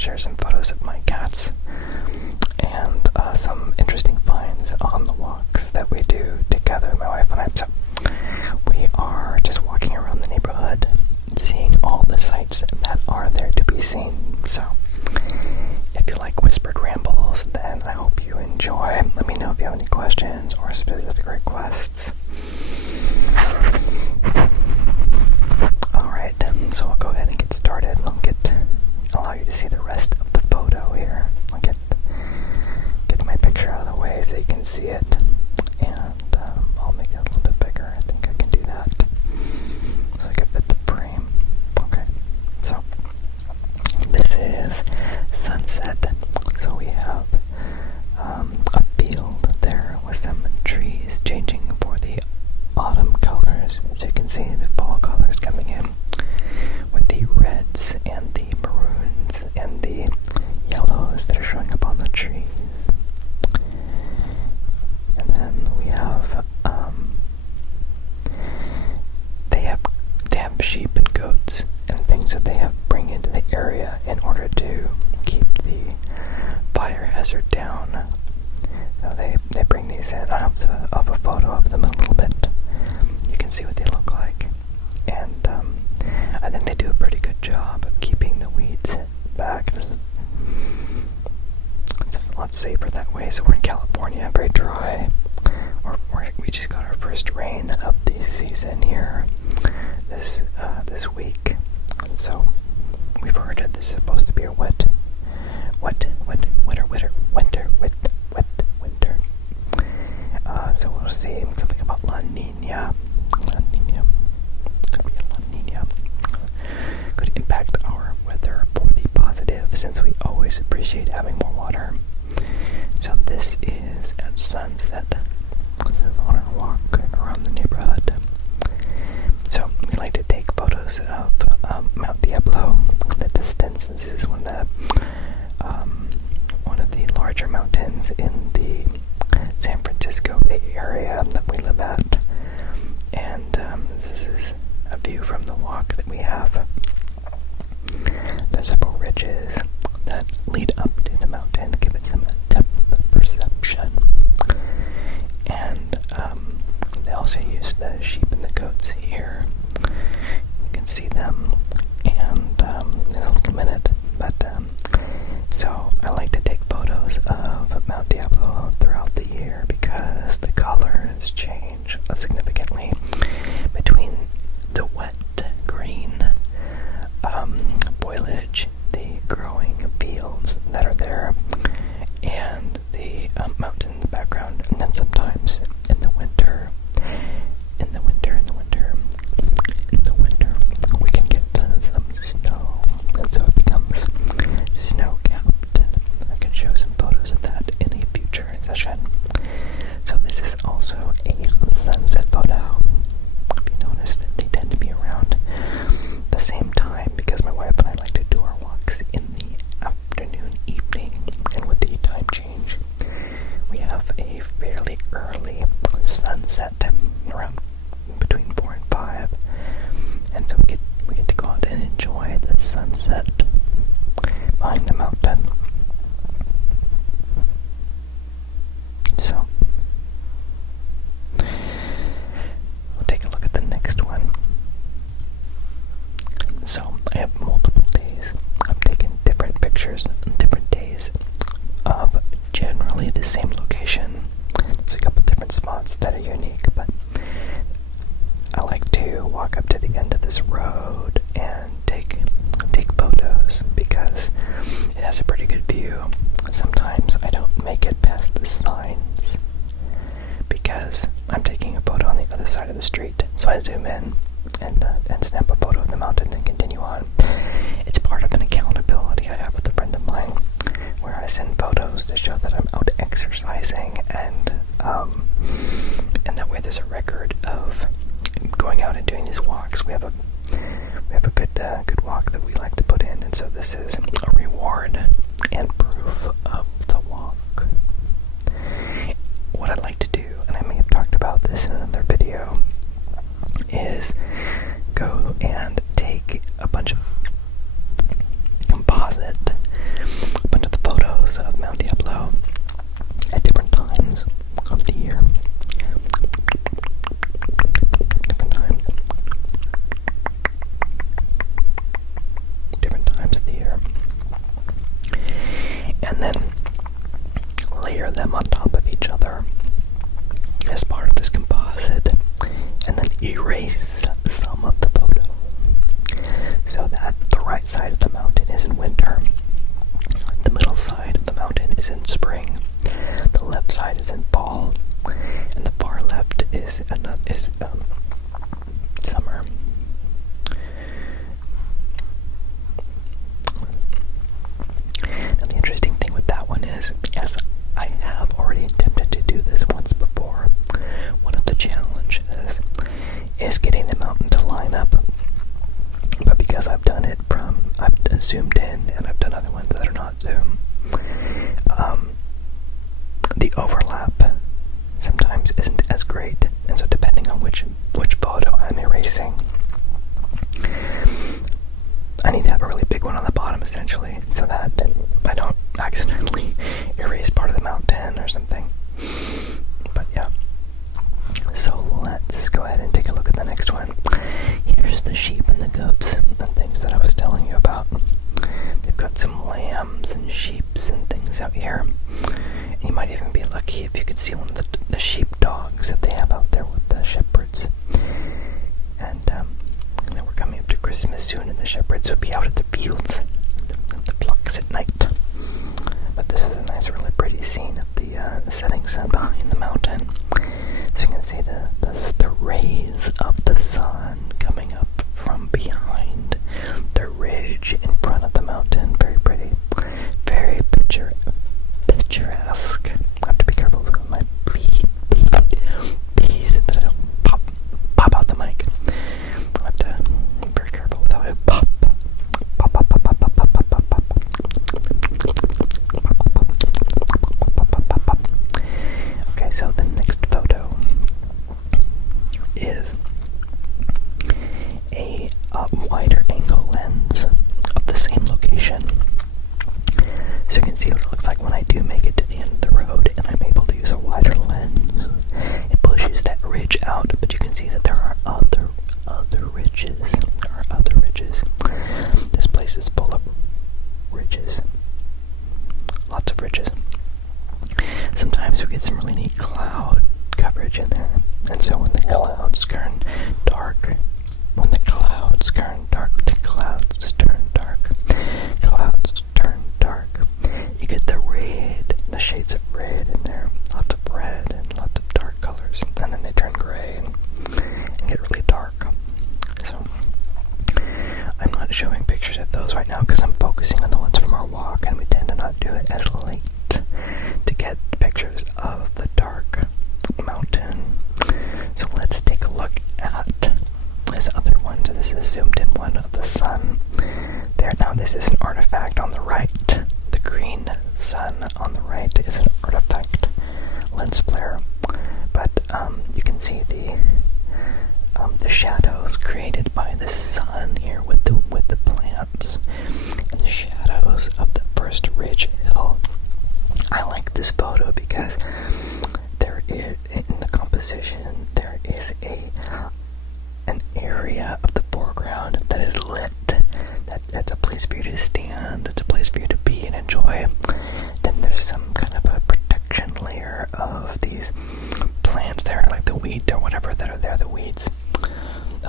share some photos of my cats and some interesting finds on the walks that we do together, my wife and I. So we are just walking around the neighborhood, seeing all the sights that are there to be seen. So if you like whispered rambles, then I hope you enjoy. Let me know if you have any questions or specific requests. Alright, so I'll go ahead and get started. Allow you to see the rest of the photo here. I'll get my picture out of the way so you can see it. And I'll make it a little bit bigger. I think I can do that so I can fit the frame. Okay, so this is sunset. So we have a field there with some trees changing for the autumn colors. As you can see, the fall colors coming in with the reds and the maroons and the yellows that are showing up on the trees. And then we have they have sheep and goats and things that they have bring into the area in order to keep the fire hazard down. So they bring these in. I have a photo of them in a little bit. You can see what they look like. And I think they do a pretty good job of keeping the weeds back. It's a lot safer that way. So we're in California, very dry. We just got our first rain of the season here this week. And so we've heard that this is supposed to be a wet winter. So we'll see something about La Nina. Could be a La Nina. Could impact our weather for the positive, since we always appreciate having more water. So this is at sunset. This is on our walk around the neighborhood. So we like to take photos of Mount Diablo in the distance. This is one of the larger mountains in the San Francisco Bay Area that we live at. And this is a view from the walk that we have. There's several ridges that lead up to the mountain, give it some depth of perception. And they also use the sheep and the goats here. You can see them and in a little minute. But so I like to take photos of Mount Diablo throughout the year because the colors change significantly between the wet green foliage, the growing fields that are there, and the mountain in the background. And then sometimes in the winter, we can get some snow, and so it becomes snow-capped. I can show some photos of that in a future session. So this is also a sunset photo. If you noticed, they tend to be around the same time because my wife and I like to do our walks in the afternoon, evening, and with the time change, we have a fairly early sunset around between 4 and 5, and so we get to go out and enjoy the sunset behind the mountain. So we'll take a look at the next one. So I have multiple days. I'm taking different pictures on different days of generally the same location. There's a couple different spots that are unique, but I like to walk up to the end of this road and take photos because it has a pretty good view. Sometimes I don't make it past the signs because I'm taking a photo on the other side of the street. So I zoom in and snap a photo of the mountain and continue on. It's part of an accountability I have with a friend of mine where I send photos to show that I'm out exercising, and that way there's a record of going out and doing these walks. We have a good walk that we like to put in, and so this is a reward and proof of the walk. What I'd like to do, and I may have talked about this in another video, is go and take a bunch of composite is in winter. The middle side of the mountain is in spring. The left side is in fall, and the far left is summer. Now the interesting thing with that one is, as I have already attempted to do this once before, one of the challenges is getting the mountain to line up. But because I've zoomed in and I've done other ones that are not zoom, the overlap sometimes isn't as great, and so depending on which photo I'm erasing, I need to have a really big one on the bottom essentially, so that I don't accidentally erase part of the mountain or something. But yeah. So let's go ahead and take a look at the next one. Here's the sheep and the goats and things that I was telling you about. They've got some lambs and sheeps and things out here. And you might even be lucky if you could see one of the sheep dogs that they have out there with the shepherds. And we're coming up to Christmas soon, and the shepherds will be out at the fields, the flocks at night. But this is a nice, really pretty scene of the setting sun behind the mountain. So you can see the rays of the sun coming up from behind the ridge in front of the mountain. Very pretty. Very picturesque. I have to be careful with my bees that I don't pop out the mic. I have to be very careful without it. Pop. Okay, so the next photo is a wider angle lens of the same location. So you can see what it looks like when I do make it to the end of the road and I'm able to use a wider lens. It pushes that ridge out, but you can see that there are other ridges. There are other ridges. This place is full of ridges. Lots of ridges. Sometimes we get some really neat cloud coverage in there. And so when the clouds turn dark, you get the shades of red in there. Lots of red and lots of dark colors. And then they turn gray and get really dark. So I'm not showing pictures of those right now because I'm focusing on the ones from our walk, and we tend to not do it as late to get pictures of the dark mountain. So let's take a look at this other one. So this is a zoomed in one of the sun there. Now this is an artifact on the right. The green sun on the right is an artifact lens flare, but you can see the shadows created by the sun here with the plants and the shadows of the first ridge hill. I like this photo because there is, in the composition, there is an area of the foreground that is lit. That's a place for you to stand. It's a place for you to be and enjoy. Then there's some kind of a protection layer of these plants there, like the wheat or whatever that are there, the weeds,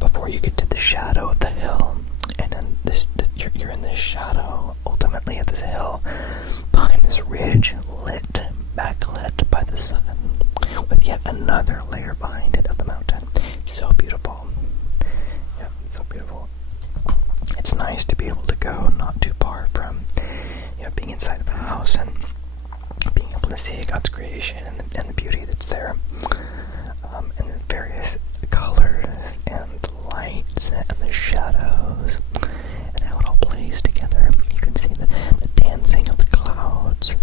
before you get to the shadow of the hill. And then you're in this shadow, ultimately, at this hill, behind this ridge, backlit by the sun, with yet another layer behind it of the mountain. So beautiful. Yeah, so beautiful. It's nice to be able to go not too far from, being inside of a house and being able to see God's creation and the beauty that's there, and the various colors and lights and the shadows and how it all plays together. You can see the dancing of the clouds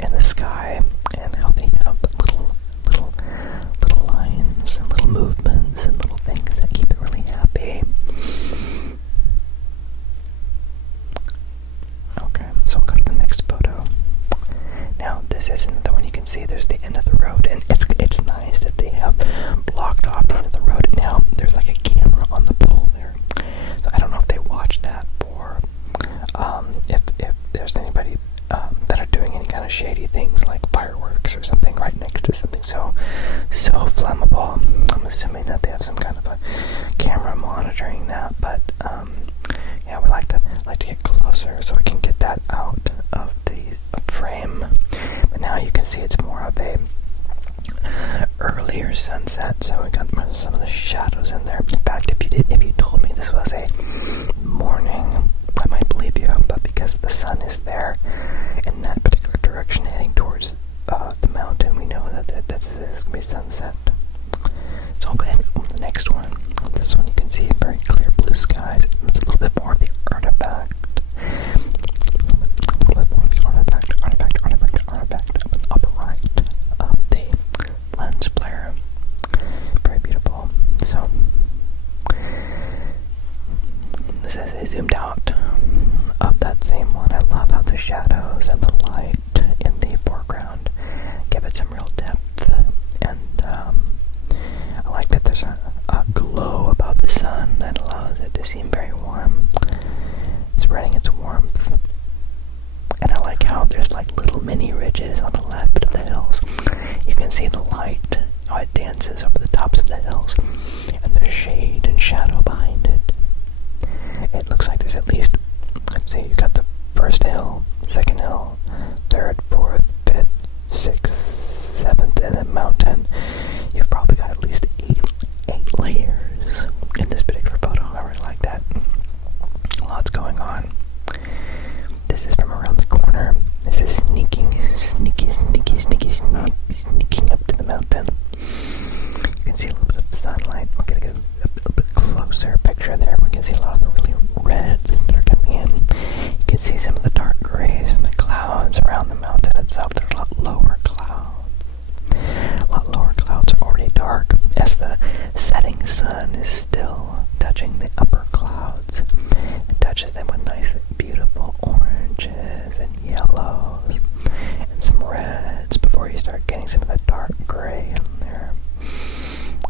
and the sky, and how they have little lines and little movements and little things that keep it really happy. Okay, so I'll go to the next photo. Now this isn't the one. You can see there's the end of the road, and it's nice that they have blocked off the end of the road. Now there's like a camera on the pole there, so I don't know if they this is a zoomed out of that same one. I love how the shadows and the light in the foreground give it some real depth, and I like that there's a glow above the sun that allows it to seem very warm, spreading its warmth. And I like how there's like little mini ridges on the left of the hills. You can see the light, how it dances over the tops of the hills, and there's shade and shadow behind it. It looks like there's at least, let's see, you got the first hill, second hill, third, fourth, fifth, sixth, seventh, and then mountain. You've probably got at least eight layers in this particular photo. I really like that. Lots going on. This is from around the corner. This is sneaking up to the mountain. You can see a little bit of the sunlight. We're going to get a little bit closer picture there. We can see a lot of the really reds that are coming in. You can see some of the dark grays from the clouds around the mountain itself. There are a lot lower clouds. A lot lower clouds are already dark as the setting sun is still touching the upper clouds. It touches them with nice, beautiful oranges and yellows and some reds before you start getting some of the dark gray in there.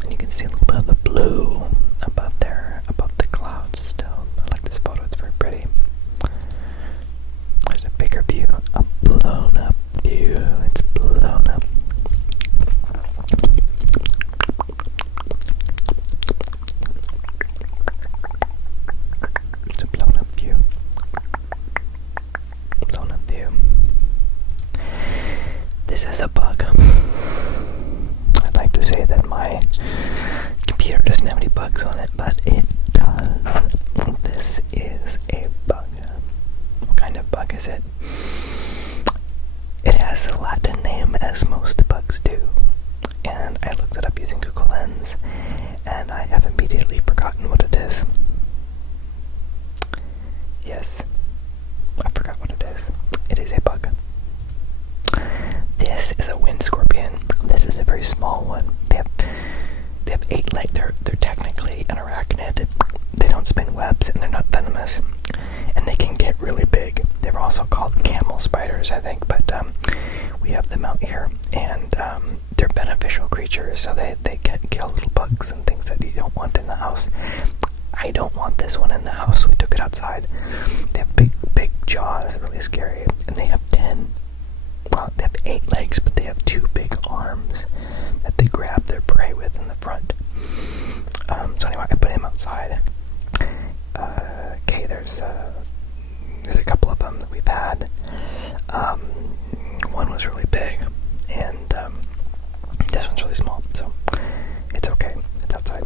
And you can see a little bit of the blue above there, above the clouds still. I like this photo, it's very pretty. There's a bigger view, a blown up view. It's blown up. It's a blown up view. Blown up view. This is a bug. I'd like to say that my computer doesn't have any bugs on it, but it does. This is a bug. What kind of bug is it? It has a Latin name, as most bugs do. And I looked it up using Google Lens, and I have immediately forgotten what it is. Yes, I forgot what it is. It is a bug. This is a wind scorpion. This is a very small one. They have 8 legs. They're technically an arachnid. They don't spin webs, and they're not venomous. And they can get really big. They're also called camel spiders, I think, but we have them out here, and they're beneficial creatures, so they can kill little bugs and things that you don't want in the house. I don't want this one in the house. We took it outside. They have big jaws, really scary, and they have 8 legs, but they have 2 big arms that they grab their prey with in the front. So anyway, I put him outside. Okay, there's a couple of them that we've had. One was really big, and this one's really small, so it's okay. It's outside.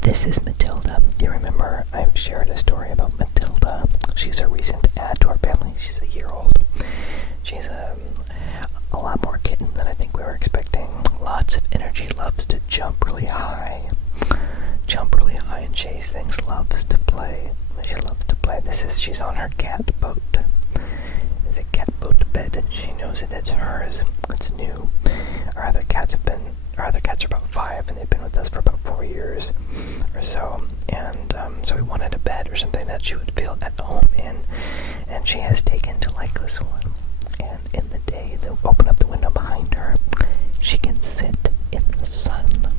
This is Matilda. You remember I've shared a story about Matilda. She's a recent add to our family. She's a year old. She's a lot more kitten than I think we were expecting. Lots of energy, loves to jump really high and chase things, loves to play. She loves to play. She's on her cat boat. There's a cat boat bed, and she knows that it's hers. It's new. Our other cats are about 5, and they've been with us for about 4 years or so. And so we wanted a bed or something that she would feel at home in. And she has taken to like this one. And in the day, they'll open up the window behind her. She can sit in the sun.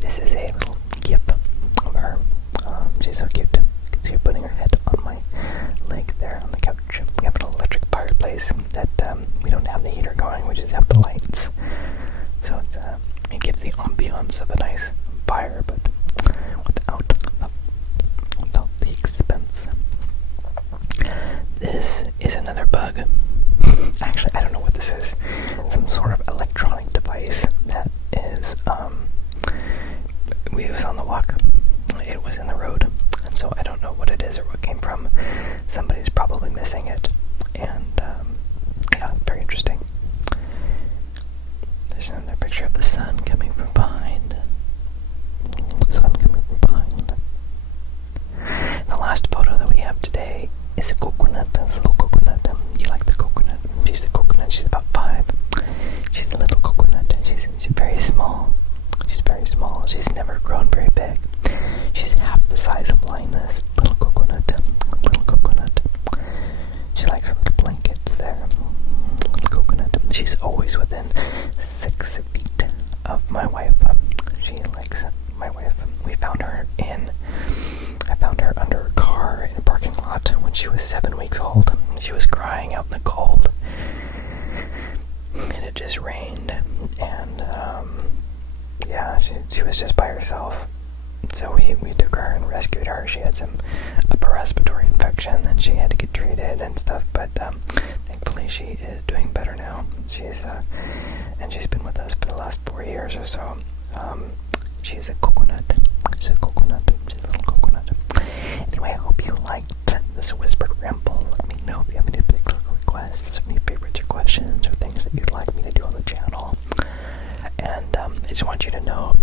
This is a little gif of her. She's so cute. You can see her putting her head on my leg there on the couch. We have an electric fireplace that we don't have the heater going. We just have the lights. So it gives the ambiance of a nice fire, but without the expense. This is another bug. Actually, I don't know what this is. Some sort of electronic device that is, we when she was 7 weeks old. She was crying out in the cold. And it just rained. And, yeah, she was just by herself. So we took her and rescued her. She had some upper respiratory infection that she had to get treated and stuff. But thankfully she is doing better now. And she's been with us for the last 4 years or so. She's a coconut. She's a coconut. She's a little coconut. Anyway, I hope you liked this whispered ramble. Let me know if you have any particular requests, any favorites or questions, or things that you'd like me to do on the channel. And I just want you to know